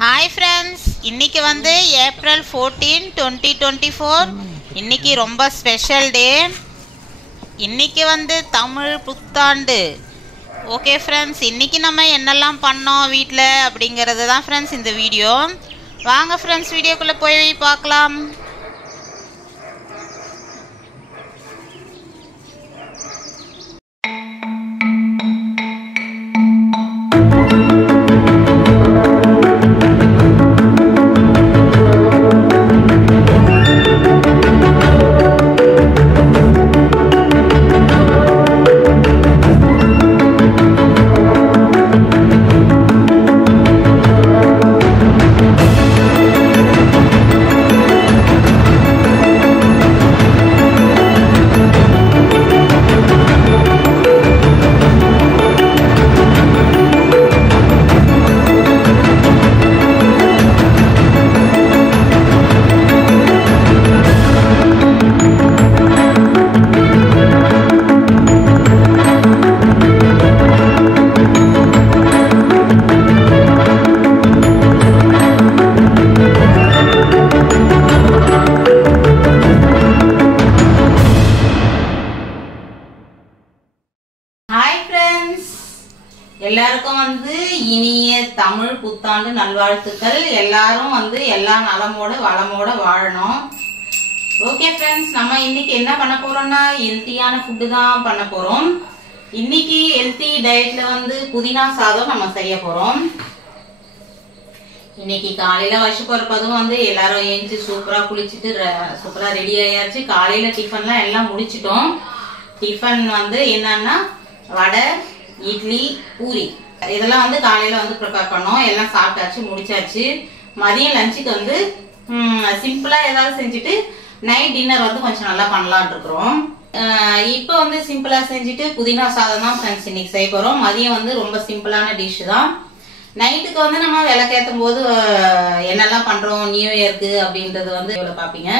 Hi friends, இன்றைக்கி வந்து April 14, 2024. இன்றைக்கி ரொம்ப ஸ்பெஷல் டே. இன்றைக்கி வந்து தமிழ் புத்தாண்டு. ஓகே ஃப்ரெண்ட்ஸ், இன்றைக்கி நம்ம என்னெல்லாம் பண்ணோம் வீட்டில் அப்படிங்கிறது தான் ஃப்ரெண்ட்ஸ் இந்த வீடியோ. வாங்க ஃப்ரெண்ட்ஸ், வீடியோக்குள்ளே போய் பார்க்கலாம். எல்லாருக்கும் வந்து இனிய தமிழ் புத்தாண்டு நல்வாழ்த்துக்கள். எல்லாரும் வந்து எல்லா நலமோட வளமோட வாழணும். ஓகே ஃப்ரெண்ட்ஸ், நம்ம இன்னைக்கு என்ன பண்ண போறோம்னா ஹெல்த்தியான ஃபுட்டு தான் பண்ண போறோம். இன்னைக்கு ஹெல்த்தி டயட்ல வந்து புதினா சாதம் நம்ம செய்ய போறோம். இன்னைக்கு காலையில வருஷம் போறப்பதும் வந்து எல்லாரும் எழுந்து சூப்பரா குளிச்சுட்டு சூப்பரா ரெடி ஆயாச்சு. காலையில டிஃபன்லாம் எல்லாம் முடிச்சிட்டோம். டிஃபன் வந்து என்னன்னா வடை, இட்லி, பூரி இதெல்லாம் வந்து காலையில வந்து ப்ரிப்பேர் பண்ணோம். எல்லாம் சாப்பிட்டாச்சு, முடிச்சாச்சு. மதியம் லஞ்சுக்கு வந்து சிம்பிளா ஏதாவது செஞ்சுட்டு நைட் டின்னர் வந்து கொஞ்சம் நல்லா பண்ணலான் இருக்கிறோம். இப்போ வந்து சிம்பிளா செஞ்சுட்டு புதினா சாதம் தான் ஃப்ரெண்ட்ஸ் இன்னைக்கு செய்ய போறோம். மதியம் வந்து ரொம்ப சிம்பிளான டிஷ் தான். நைட்டுக்கு வந்து நம்ம விளக்கேற்றும் போது என்னெல்லாம் பண்றோம் நியூ இயர்க்கு அப்படின்றது வந்து இவ்வளவு பாப்பீங்க.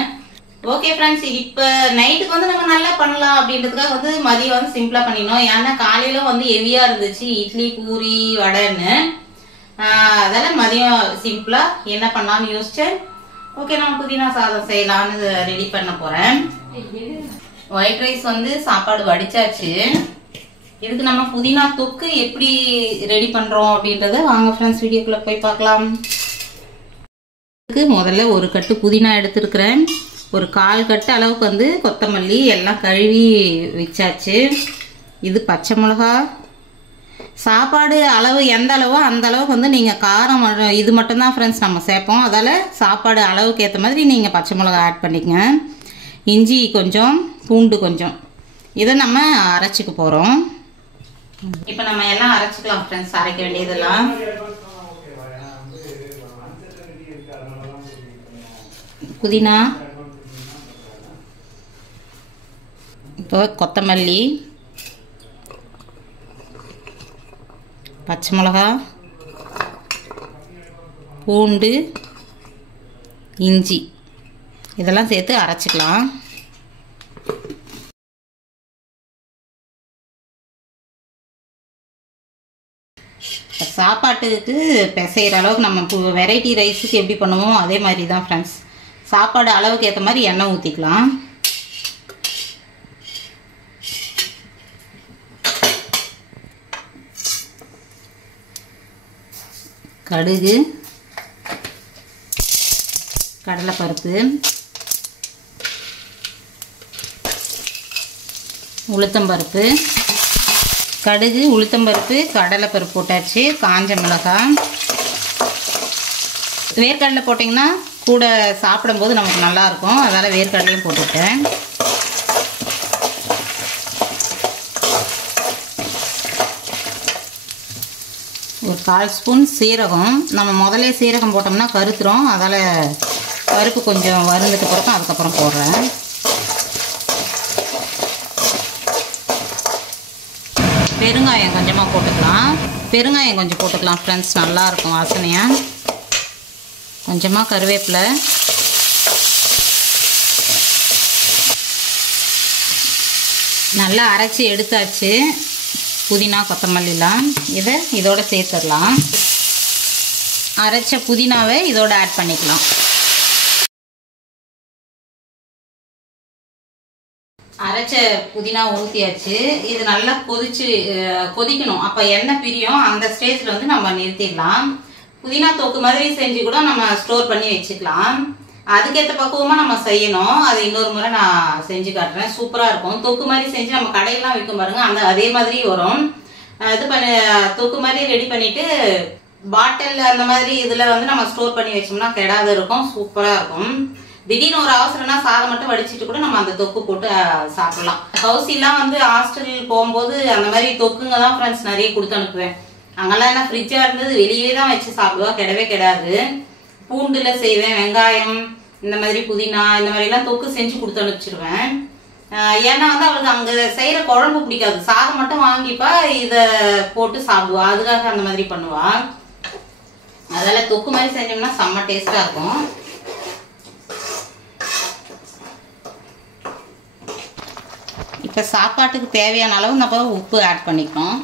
ஓகே ஃப்ரெண்ட்ஸ், இப்ப நைட்டுக்கு வந்து நம்ம நல்லா பண்ணலாம் அப்படின்றதுக்காக வந்து மதியம் வந்து சிம்பிளா பண்ணினோம். ஏன்னா காலையில வந்து ஹெவியா இருந்துச்சு இட்லி, பூரி, வடைன்னு. அதெல்லாம் மதியம் சிம்பிளா என்ன பண்ணலாம்னு யோசிச்சேன். ஓகே, நம்ம புதினா சாதம் செய்யலாம்னு ரெடி பண்ண போறேன். ஒயிட் ரைஸ் வந்து சாப்பாடு வடிச்சாச்சு. இதுக்கு நம்ம புதினா தொக்கு எப்படி ரெடி பண்றோம் அப்படின்றத வாங்க ஃப்ரெண்ட்ஸ் வீடியோக்குள்ள போய் பார்க்கலாம். முதல்ல ஒரு கட்டு புதினா எடுத்துருக்கிறேன். ஒரு 1/4 கட்டு அளவுக்கு வந்து கொத்தமல்லி எல்லாம் கழுவி வச்சாச்சு. இது பச்சை மிளகா. சாப்பாடு அளவு எந்த அளவோ அந்த அளவுக்கு வந்து நீங்கள் காரம் இது மட்டும்தான் ஃப்ரெண்ட்ஸ் நம்ம சேர்ப்போம். அதால் சாப்பாடு அளவுக்கு ஏற்ற மாதிரி நீங்கள் பச்சை மிளகா ஆட் பண்ணிக்கங்க. இஞ்சி கொஞ்சம், பூண்டு கொஞ்சம். இதை நம்ம அரைச்சிக்க போகிறோம். இப்போ நம்ம எல்லாம் அரைச்சிக்கலாம் ஃப்ரெண்ட்ஸ். அரைக்க வேண்டியதெல்லாம் புதினா, இப்போ கொத்தமல்லி, பச்சை மிளகா, பூண்டு, இஞ்சி இதெல்லாம் சேர்த்து அரைச்சிக்கலாம். சாப்பாட்டுக்கு பிசைகிற அளவுக்கு நம்ம வெரைட்டி ரைஸுக்கு எப்படி பண்ணுவோம் அதே மாதிரி தான் ஃப்ரெண்ட்ஸ். சாப்பாடு அளவுக்கு ஏற்ற மாதிரி எண்ணெய் ஊற்றிக்கலாம். கடுகு, கடலைப்பருப்பு, உளுத்தம்பருப்பு. கடுகு, உளுத்தம்பருப்பு, கடலைப்பருப்பு போட்டாச்சு. காஞ்ச மிளகாய், வேர்க்கடலை போட்டிங்கன்னா கூட சாப்பிடும்போது நமக்கு நல்லாயிருக்கும். அதனால் வேர்க்கடலையும் போட்டுவிட்டேன். ஒரு 1/4 ஸ்பூன் சீரகம். நம்ம முதல்ல சீரகம் போட்டோம்னா கருத்துரும். அதால் பருப்பு கொஞ்சம் வறுந்துட்டு பிறகு அதுக்கப்புறம் போடுறேன். பெருங்காயம் கொஞ்சமாக போட்டுக்கலாம். பெருங்காயம் கொஞ்சம் போட்டுக்கலாம் ஃப்ரெண்ட்ஸ், நல்லாயிருக்கும் வாசனையாக. கொஞ்சமாக கருவேப்பிலை, நல்லா அரைச்சி எடுத்தாச்சு. புதினா கொத்தமல்லிலாம் இதோட சேர்த்துடலாம். அரைச்ச புதினாவை இதோட ஆட் பண்ணிக்கலாம். அரைச்ச புதினா ஊற்றியாச்சு. இது நல்லா கொதிக்கணும். அப்போ எண்ணெய் பிரியும். அந்த ஸ்டேஜில் வந்து நம்ம நிறுத்திடலாம். புதினா தொக்கு மாதிரி செஞ்சு கூட நம்ம ஸ்டோர் பண்ணி வச்சுக்கலாம். அதுக்கேற்ற பக்குவமாக நம்ம செய்யணும். அது இன்னொரு முறை நான் செஞ்சு காட்டுறேன். சூப்பராக இருக்கும். தொக்கு மாதிரி செஞ்சு நம்ம கடையெல்லாம் விற்கும் பாருங்க, அதே மாதிரி வரும். தொக்கு மாதிரி ரெடி பண்ணிட்டு பாட்டில் அந்த மாதிரி இதில் வந்து நம்ம ஸ்டோர் பண்ணி வச்சோம்னா கெடாது இருக்கும். சூப்பராக இருக்கும். திடீர்னு ஒரு அவசரம்னா சாதம் மட்டும் வடிச்சிட்டு கூட நம்ம அந்த தொக்கு போட்டு சாப்பிடலாம். கௌசிலாம் வந்து ஹாஸ்டல் போகும்போது அந்த மாதிரி தொக்குங்க தான் ஃப்ரெண்ட்ஸ் நிறைய கொடுத்து அனுப்புவேன். அங்கெல்லாம் என்ன ஃப்ரிட்ஜா இருந்தது, வெளியே தான் வச்சு சாப்பிடுவா, கெடவே கெடாது. பூண்டுல செய்வேன், வெங்காயம் இந்த மாதிரி புதினா இந்த மாதிரி எல்லாம் தொக்கு செஞ்சு கொடுத்து அனுப்பிச்சிருவேன். ஏன்னா வந்து அவளுக்கு அங்க செய்யற குழம்பு பிடிக்காது, சாதம் மட்டும் வாங்கிப்பா இத போட்டு சாப்பிடுவா. அதுக்காக அந்த மாதிரி பண்ணுவா. அதெல்லாம் தொக்கு மாதிரி செஞ்சோம்னா செம்ம டேஸ்டா இருக்கும். இப்போ சாப்பாட்டுக்கு தேவையான அளவு நம்ம உப்பு ஆட் பண்ணிக்கணும்.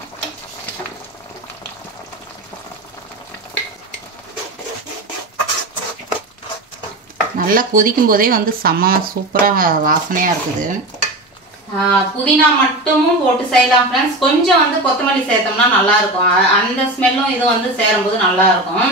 நல்லா கொதிக்கும் போதே வந்து செம்ம சூப்பராக வாசனையாக இருக்குது. புதினா மட்டுமும் போட்டு செய்யலாம் ஃப்ரெண்ட்ஸ். கொஞ்சம் வந்து கொத்தமல்லி சேர்த்தோம்னா நல்லா இருக்கும். அந்த ஸ்மெல்லும் இது வந்து சேரும்போது நல்லா இருக்கும்.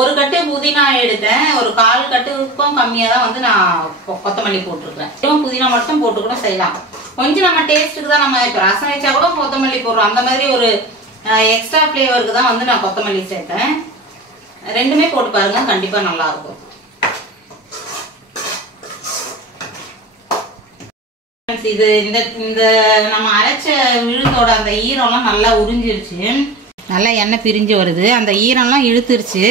ஒரு கட்டு புதினா எடுத்தேன், ஒரு 1/4 கட்டுக்கும் கம்மியாக தான் வந்து நான் கொத்தமல்லி போட்டிருக்கேன். புதினா மட்டும் போட்டு கூட செய்யலாம். கொஞ்சம் நம்ம டேஸ்ட்டுக்கு தான், நம்ம இப்போ ரசம் வச்சா கூட கொத்தமல்லி போடுறோம். அந்த மாதிரி ஒரு எக்ஸ்ட்ரா ஃப்ளேவருக்கு தான் வந்து நான் கொத்தமல்லி சேர்த்தேன். ரெண்டுமே போட்டு பாருங்க, கண்டிப்பாக நல்லா இருக்கும். இது இந்த நம்ம அரைச்ச விழுந்தோட அந்த ஈரம்லாம் நல்லா உறிஞ்சிருச்சு. நல்லா எண்ணெய் பிரிஞ்சு வருது. அந்த ஈரம்லாம் இழுத்துருச்சு.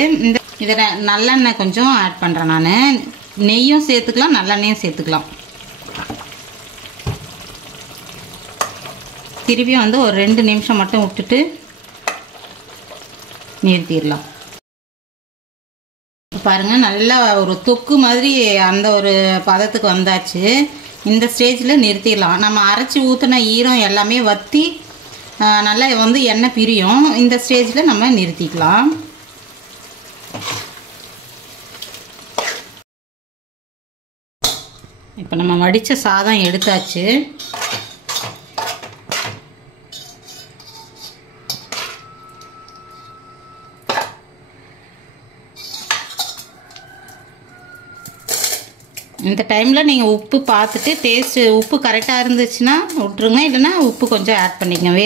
இதில் நல்லெண்ணெய் கொஞ்சம் ஆட் பண்ணுறேன். நான் நெய்யும் சேர்த்துக்கலாம், நல்லெண்ணையும் சேர்த்துக்கலாம். திருப்பியும் வந்து ஒரு 2 நிமிஷம் மட்டும் விட்டுட்டு நிறுத்திடலாம். பாருங்க, நல்லா ஒரு தொக்கு மாதிரி அந்த ஒரு பதத்துக்கு வந்தாச்சு. இந்த ஸ்டேஜில் நிறுத்திடலாம். நம்ம அரைச்சி ஊற்றின ஈரம் எல்லாமே வற்றி நல்லா வந்து எண்ணெய் பிரியும். இந்த ஸ்டேஜில் நம்ம நிறுத்திக்கலாம். இப்போ நம்ம வடித்த சாதம் எடுத்தாச்சு. இந்த டைமில் நீங்கள் உப்பு பார்த்துட்டு டேஸ்ட்டு உப்பு கரெக்டாக இருந்துச்சுன்னா விட்ருங்க, இல்லைன்னா உப்பு கொஞ்சம் ஆட் பண்ணிக்கங்க.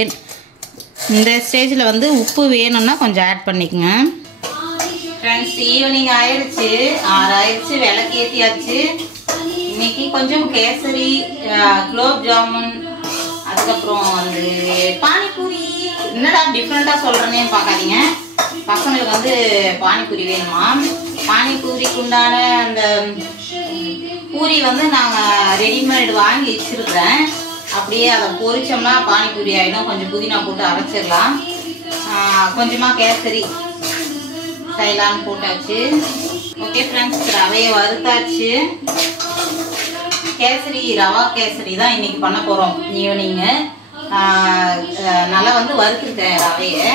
இந்த ஸ்டேஜில் வந்து உப்பு வேணும்னா கொஞ்சம் ஆட் பண்ணிக்கங்க. ஃப்ரெண்ட்ஸ், ஈவினிங் ஆயிடுச்சு, 6 ஆயிடுச்சு, விளக்கு ஏற்றியாச்சு. இன்னைக்கு கொஞ்சம் கேசரி, குலோப் ஜாமுன், அதுக்கப்புறம் வந்து பானிபூரி. என்னடா டிஃப்ரெண்ட்டாக சொல்கிறேன்னே பார்க்காதீங்க. பசங்களுக்கு வந்து பானிபூரி வேணுமா. பானிபூரிக்கு உண்டான அந்த பூரி வந்து நாங்கள் ரெடிமேட் வாங்கி வச்சுருக்கிறேன். அப்படியே அதை பொரிச்சோம்னா பானிபூரி ஆகிடும். கொஞ்சம் புதினா போட்டு அரைச்சிடலாம். கொஞ்சமாக கேசரி செய்யலான்னு போட்டாச்சு. ஓகே ஃப்ரெண்ட்ஸ், ரவையை வறுத்தாச்சு. கேசரி, ரவா கேசரி தான் இன்னைக்கு பண்ண போகிறோம் ஈவினிங்கு. நல்லா வந்து வறுத்துக்கிட்டேன் ரவையை.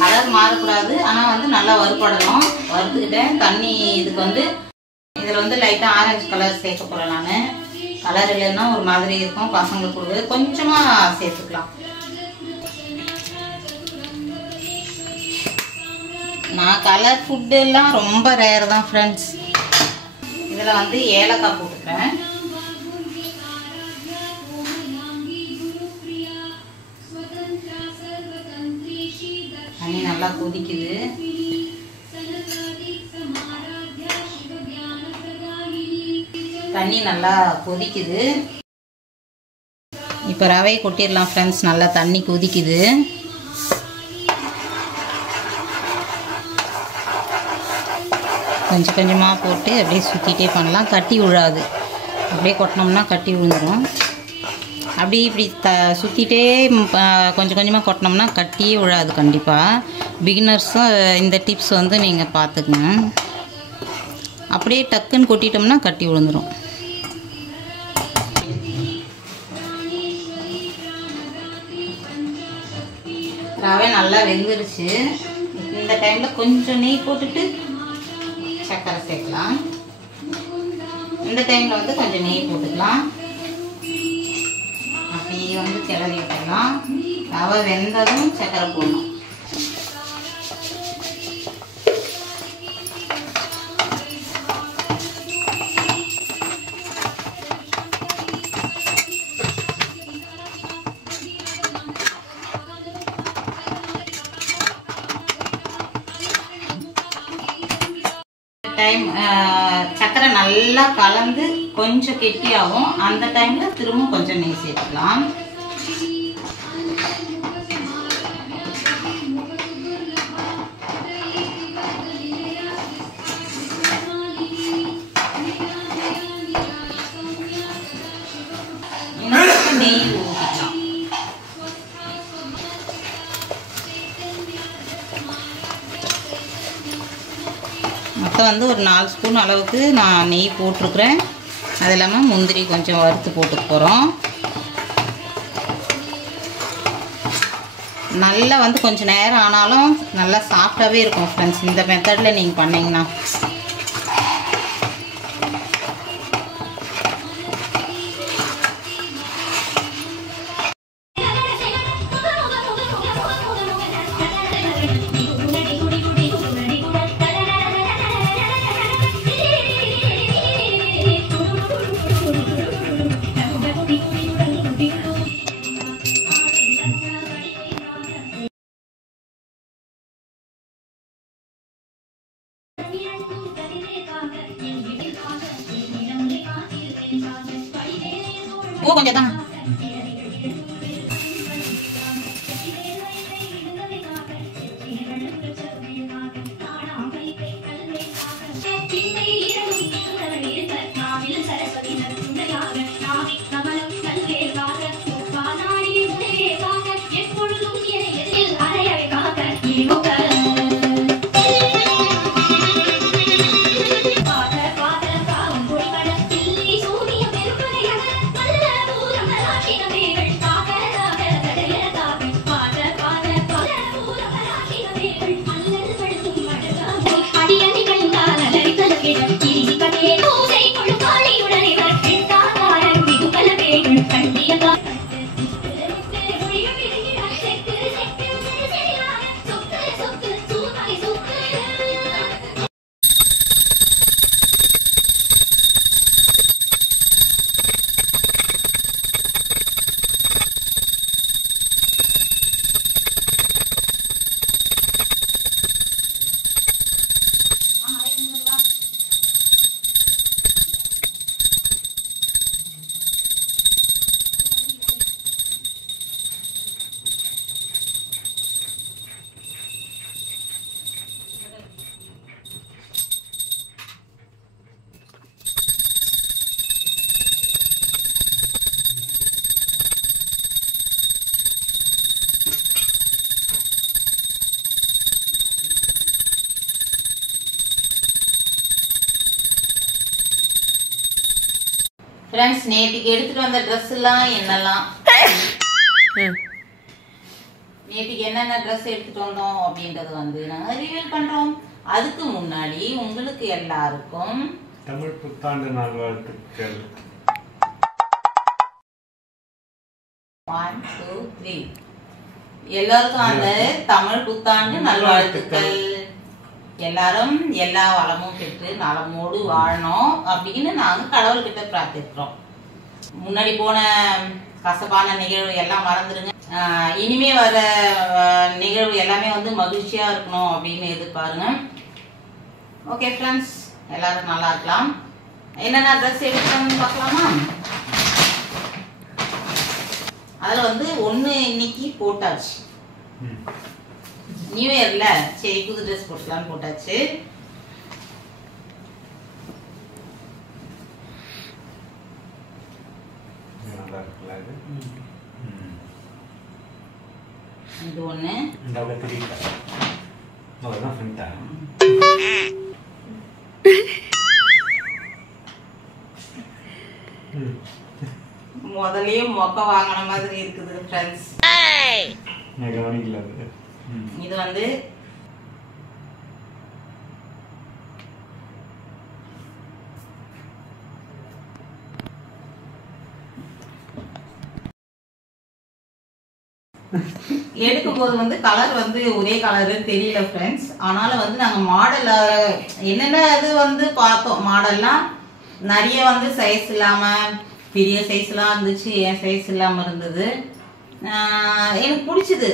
கலர் மாறக்கூடாது, ஆனால் வந்து நல்லா வறுப்படணும். வறுத்துக்கிட்டேன். தண்ணி இதுக்கு வந்து இதில் வந்து லைட்டாக ஆரஞ்சு கலர் சேர்க்க போகிறேன். நான் கலர் இல்லைன்னா ஒரு மாதிரி இருக்கும், பசங்களுக்கு கொடுக்குறது கொஞ்சமாக சேர்த்துக்கலாம். நான் கலர் ஃபுட்டு எல்லாம் ரொம்ப ரேர் தான் ஃப்ரெண்ட்ஸ். இதில் வந்து ஏலக்காய் போட்டுக்கிறேன். தண்ணி நல்லா கொதிக்குது. தண்ணி நல்லா கொதிக்குது. இப்போ ரவையை கொட்டிடலாம் ஃப்ரெண்ட்ஸ். நல்லா தண்ணி கொதிக்குது. கொஞ்சம் கொஞ்சமாக போட்டு அப்படியே சுற்றிட்டே பண்ணலாம். கட்டி விழாது. அப்படியே கொட்டினோம்னா கட்டி விழுந்துடும். அப்படி இப்படி சுற்றிட்டே கொஞ்சம் கொஞ்சமாக கொட்டினோம்னா கட்டியே விழாது. கண்டிப்பாக பிகினர்ஸும் இந்த டிப்ஸ் வந்து நீங்கள் பார்த்துக்குங்க. அப்படியே டக்குன்னு கொட்டிட்டோம்னா கட்டி விழுந்துடும். ரவை நல்லா வெந்துருச்சு. இந்த டைமில் கொஞ்சம் நெய் போட்டுட்டு சர்க்கரை சேர்க்கலாம். இந்த டைமில் வந்து கொஞ்சம் நெய் போட்டுக்கலாம். அப்படியே வந்து கிளறி விட்டுக்கலாம். ரவை வெந்ததும் சர்க்கரை போடணும். டைம் சர்க்கரை நல்லா கலந்து கொஞ்சம் கெட்டியாகும். அந்த டைம்ல திரும்ப கொஞ்சம் நெய் சேர்த்துக்கலாம். நெய் ஊற்றிக்கலாம். மொத்தம் வந்து ஒரு 4 ஸ்பூன் அளவுக்கு நான் நெய் போட்டிருக்கிறேன். அது இல்லாமல் முந்திரி கொஞ்சம் வறுத்து போட்டுக்க போகிறோம். நல்லா வந்து கொஞ்சம் நேரம் ஆனாலும் நல்லா சாஃப்டாகவே இருக்கும் ஃப்ரெண்ட்ஸ், இந்த மெத்தடில் நீங்கள் பண்ணிங்கன்னா. கொஞ்சம் தான் ஃப்ரெண்ட்ஸ், நேற்றுக்கு எடுத்துட்டு வந்த ட்ரெஸ் எல்லாம் என்னெல்லாம் நேற்றுக்கு என்னென்ன ட்ரெஸ் எடுத்துட்டு வந்தோம் அப்படின்றது வந்து நாங்க ரிவீல் பண்றோம். அதுக்கு முன்னாடி உங்களுக்கு எல்லாருக்கும் தமிழ் புத்தாண்டு நல்வாழ்த்துக்கள். 1 2 3 எல்லாருக்கும் அந்த தமிழ் புத்தாண்டு நல்வாழ்த்துக்கள். எல்லாரும் எல்லா வளமும் பெற்று நலமோடு வாழணும் அப்படின்னு நாங்க கடவுள்கிட்ட பிரார்த்திக்கிறோம். முன்னாடி போன கசப்பான நிகழ்வு எல்லாம் மறந்துடுங்க. இனிமே வர நிகழ்வு எல்லாமே வந்து மகிழ்ச்சியா இருக்கணும் அப்படின்னு எதிர்பாருங்க. ஓகே ஃப்ரெண்ட்ஸ், எல்லாரும் நல்லா இருக்கலாம். என்னென்ன ட்ரெஸ் எடுக்கணும்னு பார்க்கலாமா? அதுல வந்து ஒண்ணு இன்னைக்கு போட்டாச்சு, நியூ இயர்ல சரி புது ட்ரெஸ் போட்டுக்கலாம்னு போட்டாச்சு. இது ஒண்ணு முதல்லயே மொக்க வாங்கின மாதிரி இருக்குது ஃப்ரெண்ட்ஸ். இது வந்து எடுக்கும்போது வந்து கலர் வந்து ஒரே கலருன்னு தெரியல ஃப்ரெண்ட்ஸ். ஆனாலும் வந்து நாங்கள் மாடல் என்னென்ன இது வந்து பார்த்தோம். மாடல்லாம் நிறைய வந்து சைஸ் இல்லாமல் பெரிய சைஸ்லாம் இருந்துச்சு, என் சைஸ் இல்லாமல் இருந்தது. எனக்கு பிடிச்சிது.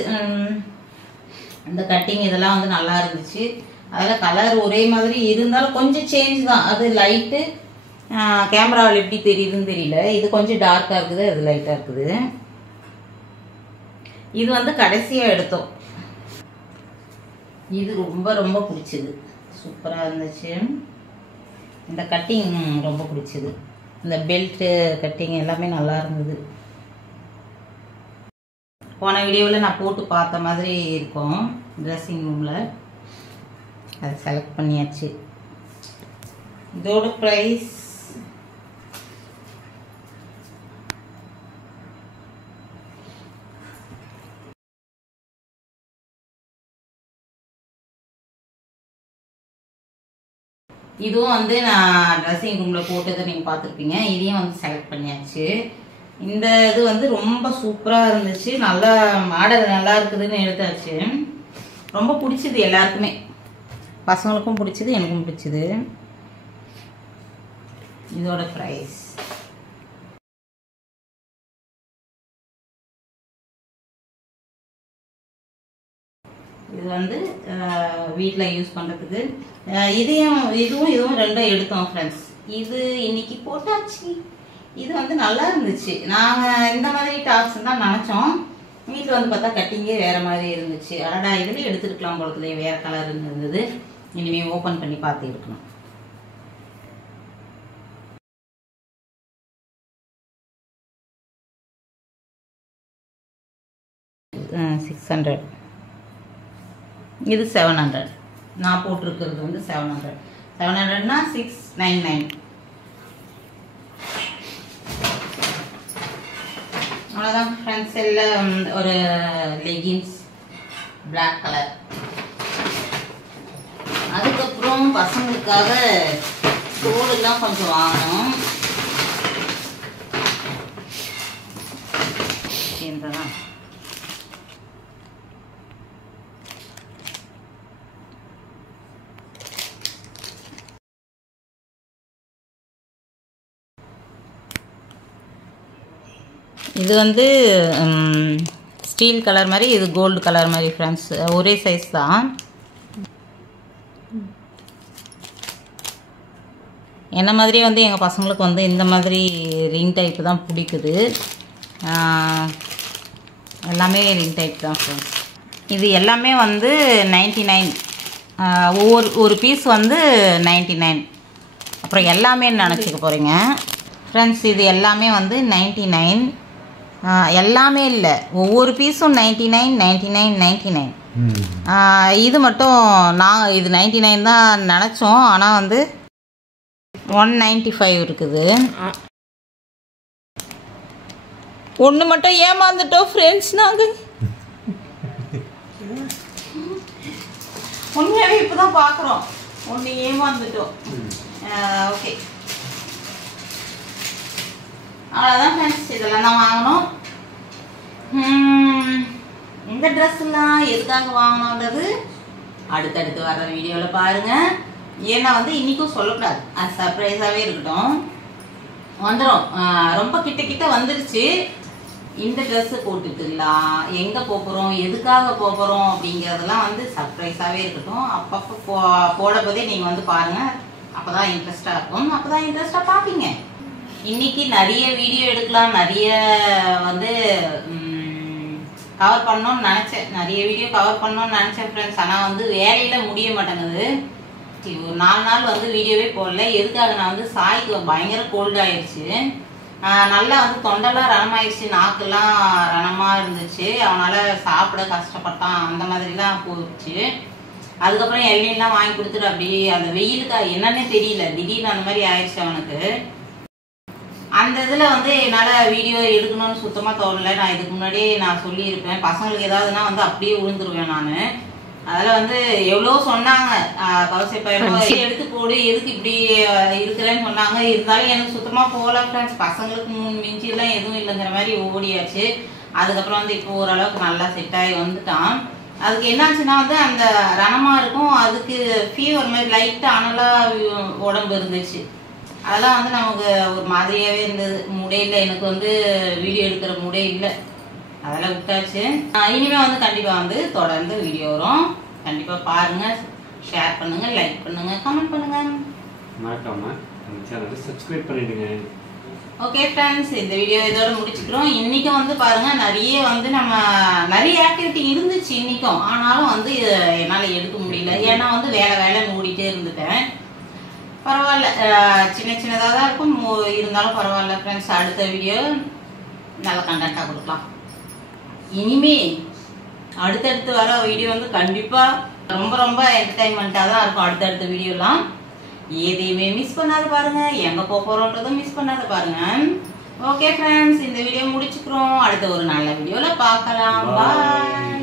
இந்த கட்டிங் இதெல்லாம் வந்து நல்லா இருந்துச்சு. அதில் கலர் ஒரே மாதிரி இருந்தாலும் கொஞ்சம் சேஞ்ச் தான். அது லைட்டு கேமராவில் எப்படி தெரியுதுன்னு தெரியல. இது கொஞ்சம் டார்க்காக இருக்குது, அது லைட்டாக இருக்குது. இது வந்து கடைசியாக எடுத்தோம். இது ரொம்ப ரொம்ப பிடிச்சிது, சூப்பராக இருந்துச்சு. இந்த கட்டிங் ரொம்ப பிடிச்சிது. இந்த பெல்ட்டு கட்டிங் எல்லாமே நல்லா இருந்தது. போன வீடியோவில் நான் போட்டு பார்த்த மாதிரி இருக்கும் ட்ரெஸ்ஸிங் ரூமில். அதை செலக்ட் பண்ணியாச்சு. இதோட ப்ரைஸ் இதுவும் வந்து நான் ட்ரெஸ்ஸிங் ரூமில் போட்டதை நீங்கள் பார்த்துருப்பீங்க. இதையும் வந்து செலக்ட் பண்ணியாச்சு. இந்த இது வந்து ரொம்ப சூப்பராக இருந்துச்சு. நல்லா மாடல் நல்லா இருக்குதுன்னு எடுத்தாச்சு. ரொம்ப பிடிச்சிது எல்லாருக்குமே, பசங்களுக்கும் பிடிச்சிது, எனக்கும் பிடிச்சிது. இதோட ப்ரைஸ் இது வந்து வீட்டில் யூஸ் பண்ணுறதுக்கு. இதுவும் ரெண்டும் எடுத்தோம் ஃப்ரெண்ட்ஸ். இது இன்னைக்கு போட்டாச்சு. இது வந்து நல்லா இருந்துச்சு. நாங்கள் இந்த மாதிரி டாப்ஸ் தான் நினச்சோம். வீட்டில் வந்து பார்த்தா கட்டிங்கே வேறு மாதிரி இருந்துச்சு. அடடா இதுலேயே எடுத்துருக்கலாம் போலத்துலேயே வேறு கலர் இருந்தது. இனிமேல் ஓப்பன் பண்ணி பார்த்து எடுக்கணும். $600. இது 700. நான் போட்டிருக்கிறது வந்து 700. 700னா 699. அவ்வளோதான் ஃப்ரெண்ட்ஸ். எல்லாம் ஒரு லெகின்ஸ் பிளாக் கலர். அதுக்கப்புறம் பசங்களுக்காக தோடுலாம் கொஞ்சம் வாங்கணும். என்றதான் இது வந்து ஸ்டீல் கலர் மாதிரி, இது கோல்டு கலர் மாதிரி ஃப்ரெண்ட்ஸ். ஒரே சைஸ் தான். என்ன மாதிரியே வந்து எங்கள் பசங்களுக்கு வந்து இந்த மாதிரி ரிங் டைப்பு தான் பிடிக்குது. எல்லாமே ரிங் டைப் தான் ஃப்ரெண்ட்ஸ். இது எல்லாமே வந்து 99. ஒரு பீஸ் வந்து 99. அப்புறம் எல்லாமே நினச்சிக்க போகிறீங்க ஃப்ரெண்ட்ஸ். இது எல்லாமே வந்து 99. எல்லாமே இல்லை, ஒவ்வொரு பீஸும் 99, 99, 99. இது மட்டும் இது 99 தான் நினச்சோம். ஆனால் வந்து 195 இருக்குது. ஒன்று மட்டும் ஏமாந்துட்டோம் ஃப்ரெண்ட்ஸ். நாங்கள் உண்மையாகவே இப்போ தான் பார்க்குறோம். ஒன்று ஏமாந்துட்டோம். ஓகே, அவ்வளோதான் ஃப்ரெண்ட்ஸ். இதெல்லாம் தான் வாங்கணும். இந்த ட்ரெஸ்லாம் எதுக்காக வாங்கணுன்றது அடுத்தடுத்து வர வீடியோவில் பாருங்கள். ஏன்னா வந்து இன்றைக்கும் சொல்லக்கூடாது, அது சர்ப்ரைஸாகவே இருக்கட்டும். வந்துடும், ரொம்ப கிட்ட வந்துருச்சு. இந்த ட்ரெஸ்ஸு போட்டுக்கலாம், எங்கே போகிறோம், எதுக்காக போகிறோம் அப்படிங்கிறதெல்லாம் வந்து சர்ப்ரைஸாகவே இருக்கட்டும். அப்பப்போ போடும்போதே நீங்கள் வந்து பாருங்கள். அப்போ தான் இன்ட்ரெஸ்டாக இருக்கும், அப்போ தான் இன்ட்ரெஸ்டாக பார்ப்பீங்க. இன்னைக்கு நிறைய வீடியோ எடுக்கலாம், நிறைய வந்து கவர் பண்ணணும்னு நினச்சேன். நிறைய வீடியோ கவர் பண்ணணும்னு நினச்சேன் ஃப்ரெண்ட்ஸ். ஆனால் வந்து வேலையில் முடிய மாட்டேங்குது. ஒரு 4 நாள் வந்து வீடியோவே போடல. எதுக்காக நான் வந்து சாய்க்கு பயங்கர கோல்டு ஆயிடுச்சு. நல்லா வந்து தொண்டெல்லாம் ரணமாயிடுச்சு, நாக்கெல்லாம் ரணமாக இருந்துச்சு. அவனால் சாப்பிட கஷ்டப்பட்டான், அந்த மாதிரிலாம் போயிடுச்சு. அதுக்கப்புறம் எல்லாம் வாங்கி கொடுத்துட்டு அப்படியே அந்த வெயிலுக்கு என்னன்னே தெரியல, திடீர்னு அந்த மாதிரி ஆயிடுச்சு அவனுக்கு. அந்த இதில் வந்து என்னால் வீடியோ எடுக்கணும்னு சுத்தமாக தோணலை. நான் இதுக்கு முன்னாடியே நான் சொல்லியிருப்பேன், பசங்களுக்கு ஏதாவதுனா வந்து அப்படியே விழுந்துருவேன் நான். அதில் வந்து எவ்வளோ சொன்னாங்க, கவசப்பையனோ எடுத்து போடு, எதுக்கு இப்படி இருக்கிறேன்னு சொன்னாங்க. இருந்தாலும் எனக்கு சுத்தமாக போகல ஃப்ரெண்ட்ஸ். பசங்களுக்கு மிஞ்சிலாம் எதுவும் இல்லைங்கிற மாதிரி ஓடியாச்சு. அதுக்கப்புறம் வந்து இப்போ ஓரளவுக்கு நல்லா செட் ஆகி வந்துட்டான். அதுக்கு என்னாச்சுன்னா வந்து அந்த ரணமா இருக்கும், அதுக்கு ஃபீவர் மாதிரி லைட்டா அனலா உடம்பு இருந்துச்சு. அதெல்லாம் வந்து நமக்கு ஒரு மாதிரியாவே இருந்தது. மூடே இல்லை, எனக்கு வந்து வீடியோ எடுக்கிற மூடே இல்லை, அதெல்லாம் விட்டாச்சு. இனிமே வந்து கண்டிப்பா வந்து தொடர்ந்து வீடியோ வரும். கண்டிப்பா பாருங்க, ஷேர் பண்ணுங்க, லைக் பண்ணுங்க, கமெண்ட் பண்ணுங்க, மறக்காம நம்ம சேனலை சப்ஸ்கிரைப் பண்ணிடுங்க. ஓகே ஃப்ரெண்ட்ஸ், இந்த வீடியோ இதோட முடிச்சுக்கிறோம். இன்னைக்கும் வந்து பாருங்க நிறைய ஆக்டிவிட்டி இருந்துச்சு இன்னைக்கும். ஆனாலும் வந்து என்னால எடுக்க முடியல, ஏன்னா வந்து வேலை ஓடிட்டே இருந்துட்டேன். பரவாயில்ல, சின்ன சின்னதாக தான் இருக்கும், இருந்தாலும் பரவாயில்ல ஃப்ரெண்ட்ஸ். அடுத்த வீடியோ நல்ல கண்டென்ட்டாக கொடுக்கலாம். இனிமே அடுத்தடுத்து வர வீடியோ வந்து கண்டிப்பா ரொம்ப என்டர்டைன்மெண்ட்டாக தான் இருக்கும். அடுத்தடுத்த வீடியோலாம் எதையுமே மிஸ் பண்ணாத பாருங்க, எங்க போறோன்றதும் மிஸ் பண்ணாத பாருங்க. ஓகே ஃப்ரெண்ட்ஸ், இந்த வீடியோ முடிச்சுக்கிறோம். அடுத்த ஒரு நல்ல வீடியோல பார்க்கலாம். பாய்.